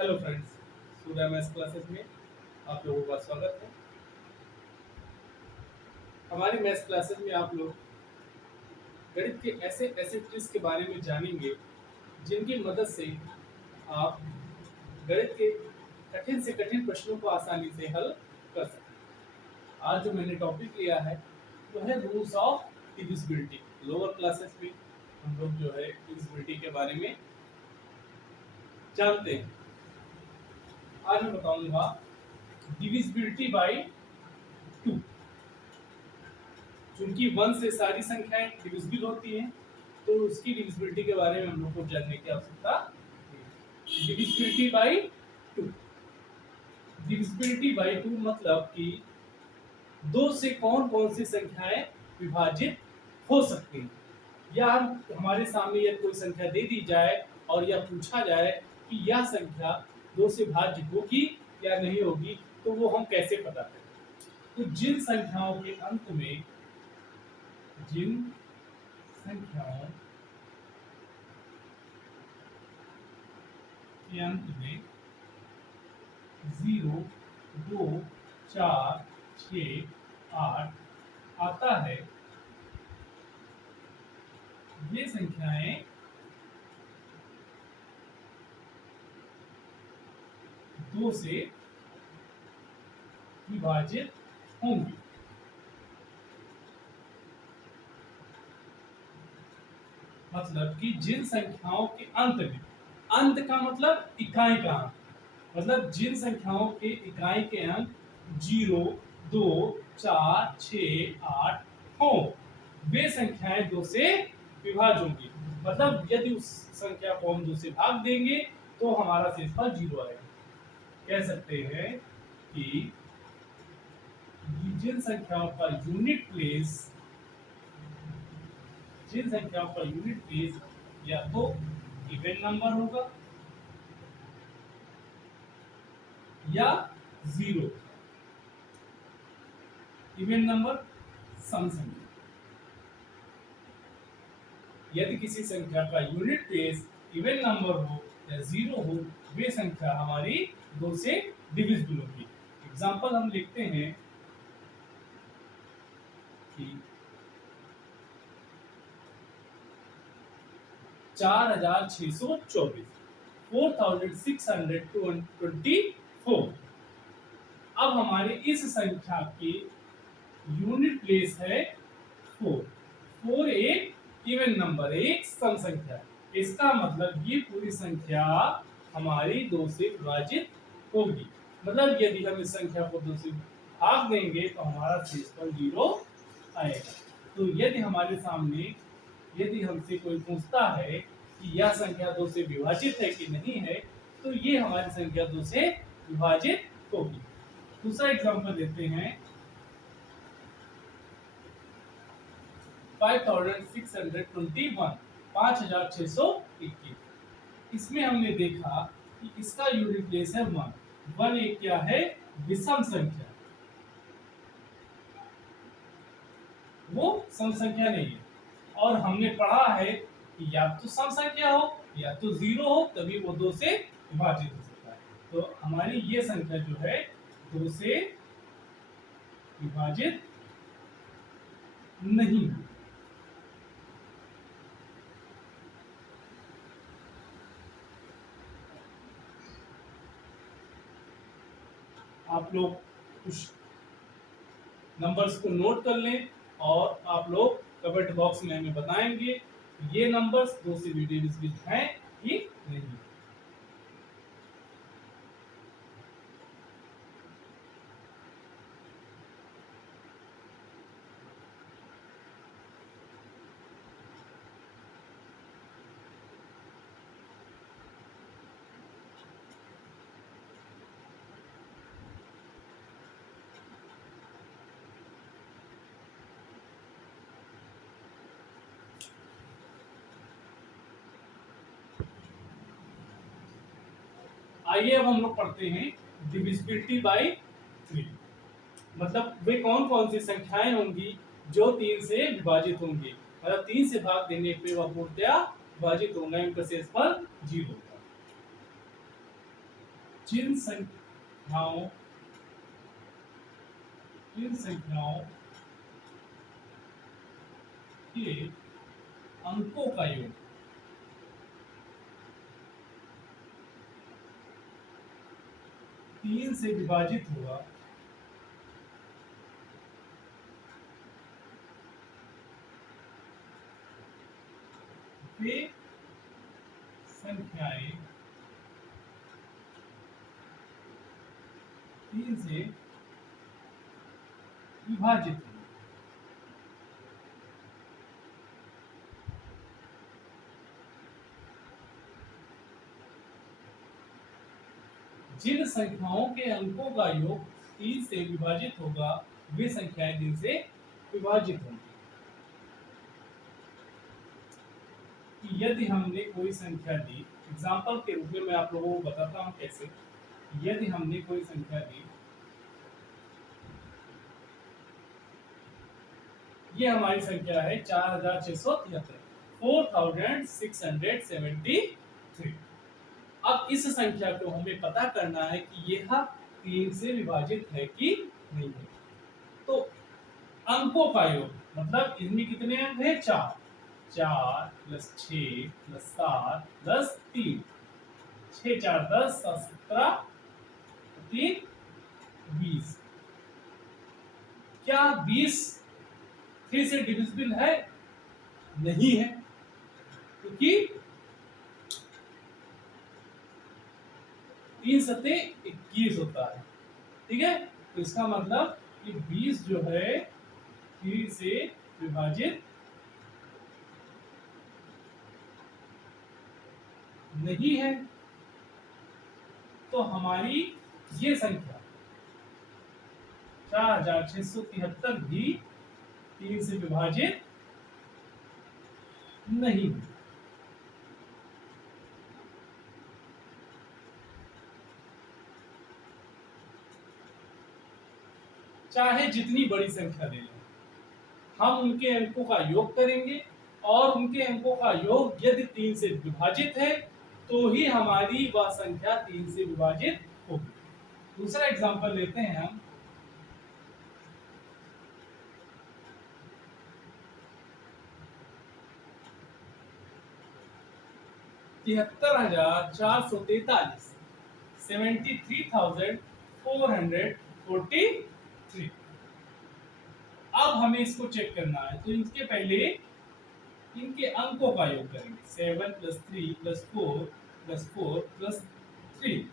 Hello friends, Surya maths classes में आप लोगों का स्वागत है। हमारी मैथ्स क्लासेस में आप लोग गणित के ऐसे ऐसे ट्रिक्स के बारे में जानेंगे जिनकी मदद से आप गणित के कठिन से कठिन प्रश्नों को आसानी से हल कर सकते। आज जो मैंने टॉपिक लिया है वो है rules of divisibility. Lower classes में हम लोग जो है डिविजिबिलिटी के बारे में जानते हैं। आज मैं बताऊंगा डिविजिबिलिटी बाय 2। चूंकि 1 से सारी संख्याएं डिविजिबल होती हैं तो उसकी डिविजिबिलिटी के बारे में हम लोग को जानने की आवश्यकता है। Divisibility bye 2। डिविजिबिलिटी बाय 2 मतलब कि 2 से कौन कौन सी संख्याएं विभाजित हो सकती हैं, या हमारे सामने यदि कोई संख्या दे दी जाए और यह पूछा जाए कि यह संख्या 2 से भाज्य होगी या नहीं होगी तो वो हम कैसे पता करें। तो जिन संख्याओं के अंत में जीरो, 2, 4, 6, 8 आता है, ये संख्याएं 2 से विभाजित होंगी। मतलब कि जिन संख्याओं के अंत का मतलब इकाई का अंक, मतलब जिन संख्याओं के इकाई के अंक 0, 2, 4, 6, 8 हो, वे संख्याएं 2 से विभाज्य होंगी। मतलब यदि उस संख्या को हम 2 से भाग देंगे तो हमारा शेषफल 0 आएगा। कह सकते हैं कि जिन संख्याओं का यूनिट प्लेस या तो इवन नंबर होगा या जीरो, इवन नंबर सम संख्या। यदि किसी संख्या का यूनिट प्लेस इवन नंबर हो या जीरो हो, वे संख्या हमारी 2 से डिविजिबल होगी। एग्जांपल हम लिखते हैं कि 4624, 4624। अब हमारे इस संख्या की यूनिट प्लेस है 4। 4 एक इवन नंबर, एक सम संख्या। इसका मतलब ये पूरी संख्या हमारी 2 से विभाजित होगी। मतलब यदि हम इस संख्या को 2 से भाग देंगे तो हमारा शेषफल 0 आएगा। तो यदि हमसे कोई पूछता है कि यह संख्या 2 से विभाजित है कि नहीं है, तो ये हमारी संख्या 2 से विभाजित होगी। दूसरा एग्जांपल देते हैं 5621, 5621। इसमें हमने देखा कि इसका यूनिट प्लेस है 1। 1 एक क्या है? विषम संख्या, वो सम संख्या नहीं है। और हमने पढ़ा है कि या तो सम संख्या हो या तो जीरो हो, तभी वो 2 से विभाजित हो सकता है। तो हमारी ये संख्या जो है 2 से विभाजित नहीं है। आप लोग कुछ नंबर्स को नोट कर लें और आप लोग कमेंट बॉक्स में हमें बताएंगे ये नंबर्स 2 से डिविजिबल हैं कि नहीं। आइए अब हम लोग पढ़ते हैं डिविजिबिलिटी बाय 3। मतलब वे कौन कौन सी संख्याएं होंगी जो 3 से विभाजित होंगी। मतलब 3 से भाग देने पे वह पूर्णतया विभाजित होंगे, इनका शेषफल 0 होगा। जिन संख्याओं जिन संख्याओं के अंकों का योग 3 से विभाजित होगा वे संख्याएं 3 से विभाजित होंगी। जिन संख्याओं के अंकों का योग 3 से विभाजित होगा वे संख्याएं 3 से विभाजित होंगी। यदि हमने कोई संख्या दी, एग्जाम्पल के रूप में मैं आप लोगों को बताता हूं कैसे। यदि हमने कोई संख्या दी, ये हमारी संख्या है 4673, 4673। अब इस संख्या को हमें पता करना है कि यह 3 से विभाजित है कि नहीं है। तो अंकों का योग मतलब इसमें कितने अंक है? 4 प्लस 6 प्लस 7 प्लस 3, 6 4 10 7 17 3 20। क्या 20 3 से डिविजिबल है? नहीं है, क्योंकि 3 सत्ते 21 होता है। ठीक है, तो इसका मतलब कि 20 जो है 3 से विभाजित नहीं है। तो हमारी ये संख्या 4673 भी 3 से विभाजित नहीं है। चाहे जितनी बड़ी संख्या ले लें, हम उनके अंकों का योग करेंगे और उनके अंकों का योग यदि 3 से विभाजित है तो ही हमारी वह संख्या 3 से विभाजित होगी। दूसरा एग्जांपल लेते हैं हम। $73,443, 73,443। अब हमें इसको चेक करना है, तो इसके पहले इनके अंकों का योग करेंगे। 7 + 3 + 4 + 4 + 3,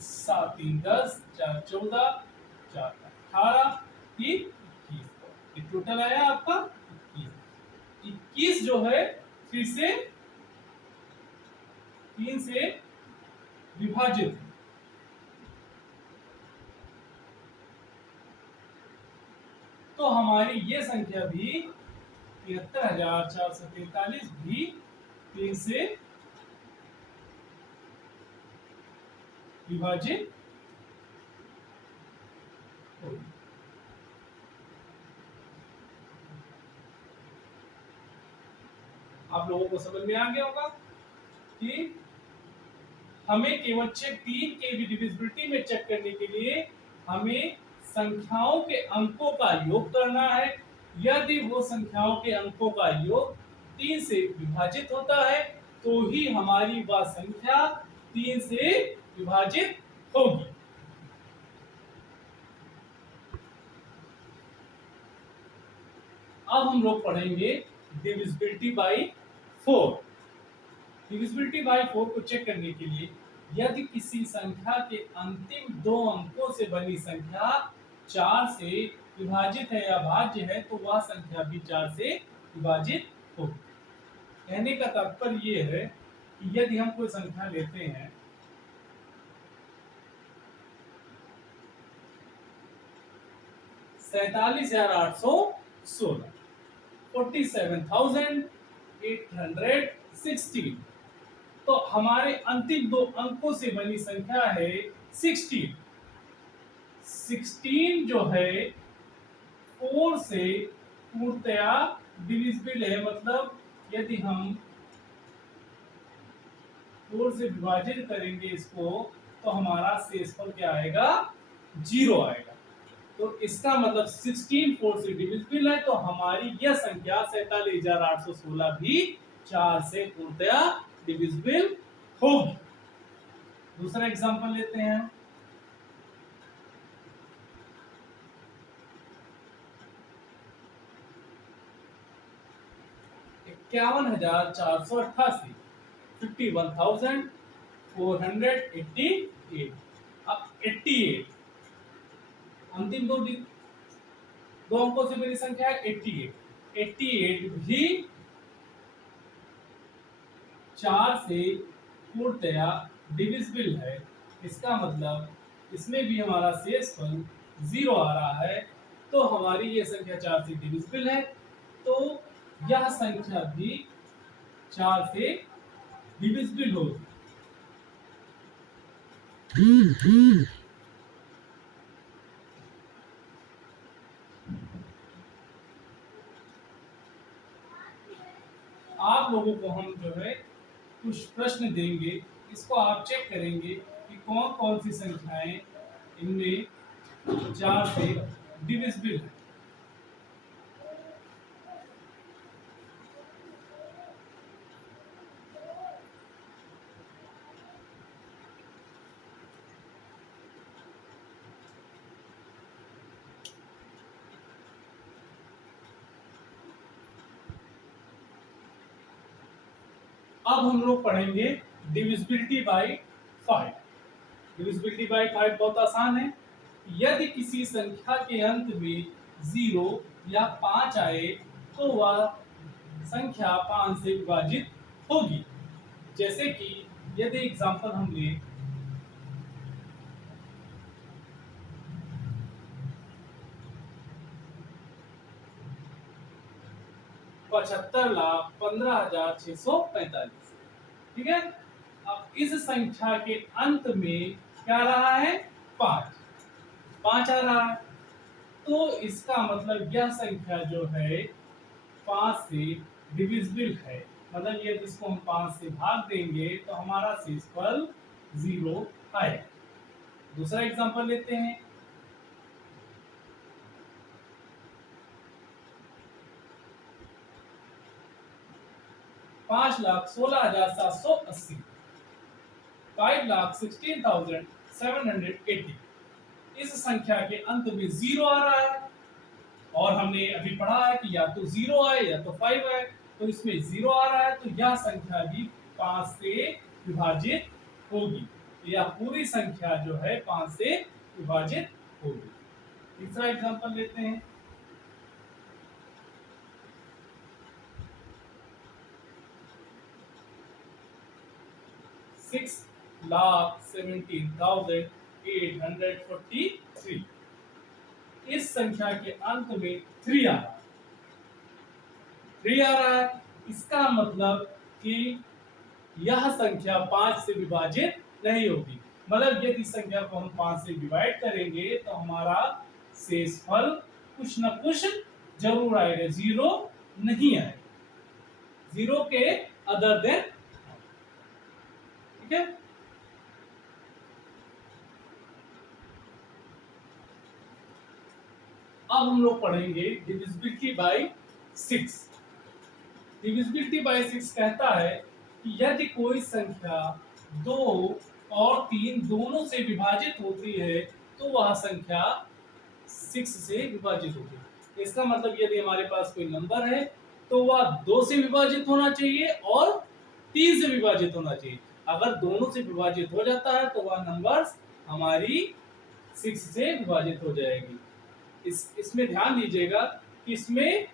7 3 10, 4 14, 4 18, 3 21। ये टोटल आया आपका 21। 21 जो है 3 से विभाजित है। तो हमारी ये संख्या भी 73,443 भी 3 से विभाजित होगी। आप लोगों को समझ में आ गया होगा कि हमें केवल चेक 3 के डिविजिबिलिटी में चेक करने के लिए हमें संख्याओं के अंकों का योग करना है। यदि वो संख्याओं के अंकों का योग 3 से विभाजित होता है तो ही हमारी वह संख्या 3 से विभाजित होगी। अब हम लोग पढ़ेंगे डिविजिबिलिटी बाय 4। डिविजिबिलिटी बाय 4 को चेक करने के लिए यदि किसी संख्या के अंतिम 2 अंकों से बनी संख्या 4 से विभाजित है या भाज्य है तो वह संख्या भी 4 से विभाजित होगी। कहने का तात्पर्य ये है कि यदि हम कोई संख्या लेते हैं $47,816, 47,816, तो हमारे अंतिम 2 अंकों से बनी संख्या है 16। 16 जो है 4 से पूर्णतया डिविजिबल है, मतलब यदि हम 4 से विभाजित करेंगे इसको तो हमारा शेषफल क्या आएगा, 0 आएगा। तो इसका मतलब 16 4 से डिविजिबल है, तो हमारी यह संख्या 47,816 भी 4 से पूर्णतया डिविजिबल होगी। दूसरा एग्जांपल लेते हैं। 51,488, 51,488। अब 88 अंतिम दो अंकों से मेरी संख्या है 88। 88 भी 4 से पूर्णतया डिविजिबल है। इसका मतलब इसमें भी हमारा शेषफल 0 आ रहा है, तो हमारी ये संख्या 4 से डिविजिबल है, तो यह संख्या भी 4 से डिविजिबल होगी। आप लोगों को हम जो है कुछ प्रश्न देंगे, इसको आप चेक करेंगे कि कौन कौन सी संख्याएं इनमें 4 से डिविजिबल है। अब हम लोग पढ़ेंगे डिविजिबिलिटी बाय 5। डिविजिबिलिटी बाय 5 बहुत आसान है। यदि किसी संख्या के अंत में 0 या 5 आए तो वह संख्या 5 से विभाजित होगी। जैसे कि यदि एग्जांपल हम लें 75,15,645, ठीक है। अब इस संख्या के अंत में क्या रहा है, 5 आ रहा है, तो इसका मतलब यह संख्या जो है 5 से डिविजिबल है। मतलब यदि इसको हम 5 से भाग देंगे तो हमारा शेषफल 0 आएगा। दूसरा एग्जांपल लेते हैं। 5,16,780, 5,16,780। इस संख्या के अंत में 0 आ रहा है, और हमने अभी पढ़ा है कि या तो 0 आए या तो 5 आए, तो इसमें 0 आ रहा है, तो यह संख्या भी 5 से विभाजित होगी। यह पूरी संख्या जो है 5 से विभाजित होगी। तीसरा एग्जांपल लेते हैं। 6,17,843। इस संख्या के अंत में 3 आ रहा है। इसका मतलब कि यह संख्या 5 से विभाजित नहीं होगी। मतलब यदि संख्या को हम 5 से डिवाइड करेंगे तो हमारा शेषफल कुछ न कुछ जरूर आएगा, 0 नहीं आएगा, 0 के अदर देन, ठीक है। अब हम लोग पढ़ेंगे डिविजिबिलिटी बाय 6। डिविजिबिलिटी बाय 6 कहता है कि यदि कोई संख्या 2 और 3 दोनों से विभाजित होती है तो वह संख्या 6 से विभाजित होगी। इसका मतलब यदि हमारे पास कोई नंबर है तो वह 2 से विभाजित होना चाहिए और 3 से विभाजित होना चाहिए। अगर दोनों से विभाजित हो जाता है तो वह नंबर हमारी 6 से विभाजित हो जाएगी। इसमें ध्यान दीजिएगा कि इसमें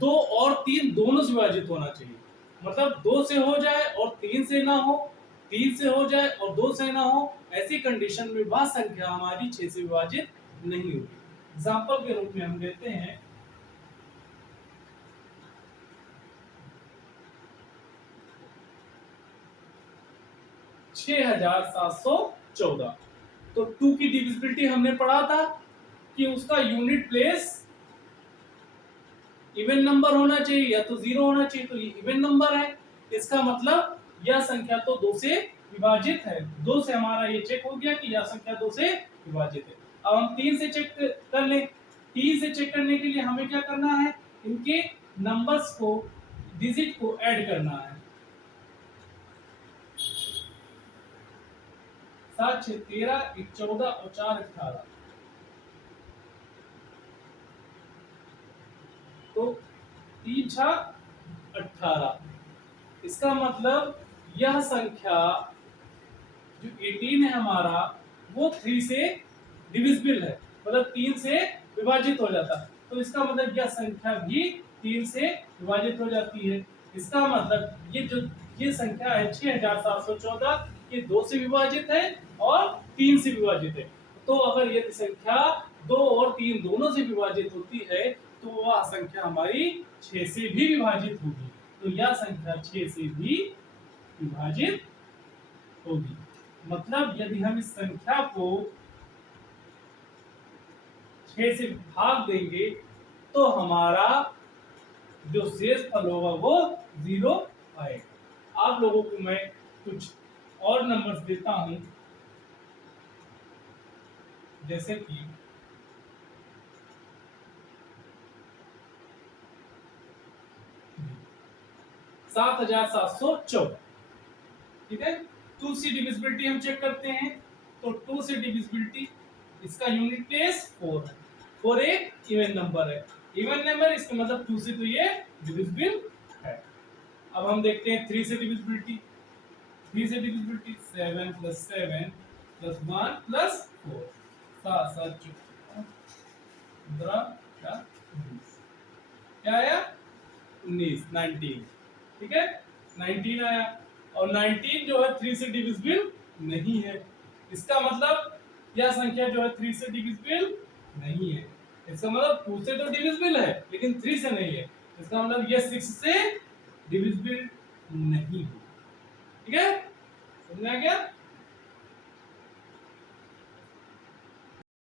2 और 3 दोनों से विभाजित होना चाहिए। मतलब 2 से हो जाए और 3 से ना हो, 3 से हो जाए और 2 से ना हो, ऐसी कंडीशन में वह संख्या हमारी 6 से विभाजित नहीं होगी। एग्जांपल के रूप में हम लेते हैं 6,714। तो 2 की डिविजिबिलिटी हमने पढ़ा था कि उसका यूनिट प्लेस इवन नंबर होना चाहिए या तो 0 होना चाहिए, तो ये इवन नंबर है। इसका मतलब यह संख्या तो 2 से विभाजित है। 2 से हमारा ये चेक हो गया कि यह संख्या 2 से विभाजित है। अब हम 3 से चेक कर लें। 3 से चेक करने के लिए हमें क्या करना है, इनके नंबर्स को, डिजिट को ऐड करना है। 7 6 13, 1 14 और 4 18। तो 3 6 18। इसका मतलब यह संख्या जो 18 है हमारा, वो 3 से डिविजिबल है, मतलब 3 से विभाजित हो जाता है। तो इसका मतलब यह संख्या भी 3 से विभाजित हो जाती है। इसका मतलब ये संख्या है 6714, ये 2 से विभाजित है और 3 से विभाजित है। तो अगर ये संख्या 2 और 3 दोनों से विभाजित होती है तो वह संख्या हमारी 6 से भी विभाजित होगी। तो यह संख्या 6 से भी विभाजित होगी। मतलब यदि हम इस संख्या को 6 से भाग देंगे तो हमारा जो शेष फल होगा वो 0 आएगा। आप लोगों को मैं कुछ और नंबर्स देता हूं, जैसे कि 7714, ठीक है। 2 से डिविजिबिलिटी हम चेक करते हैं। तो 2 से डिविजिबिलिटी, इसका यूनिट प्लेस 4 है। 4 एक इवन नंबर है। इवन नंबर इसका मतलब 2 से तो ये डिविजिबल है। अब हम देखते हैं 3 से डिविजिबिलिटी। 3 से डिविजिबिलिटी 7 + 7 + 1 + 4, 7 7 15 क्या 19, क्या आया 19, 19, ठीक है। 19 आया। और 19 जो है 3 से डिविजिबल नहीं है। इसका मतलब यह संख्या जो है 3 से डिविजिबल नहीं है। इसका मतलब 2 से तो डिविजिबल है लेकिन 3 से नहीं है। इसका मतलब यह 6 से डिविजिबल नहीं है, ठीक है। समझ में आ गया।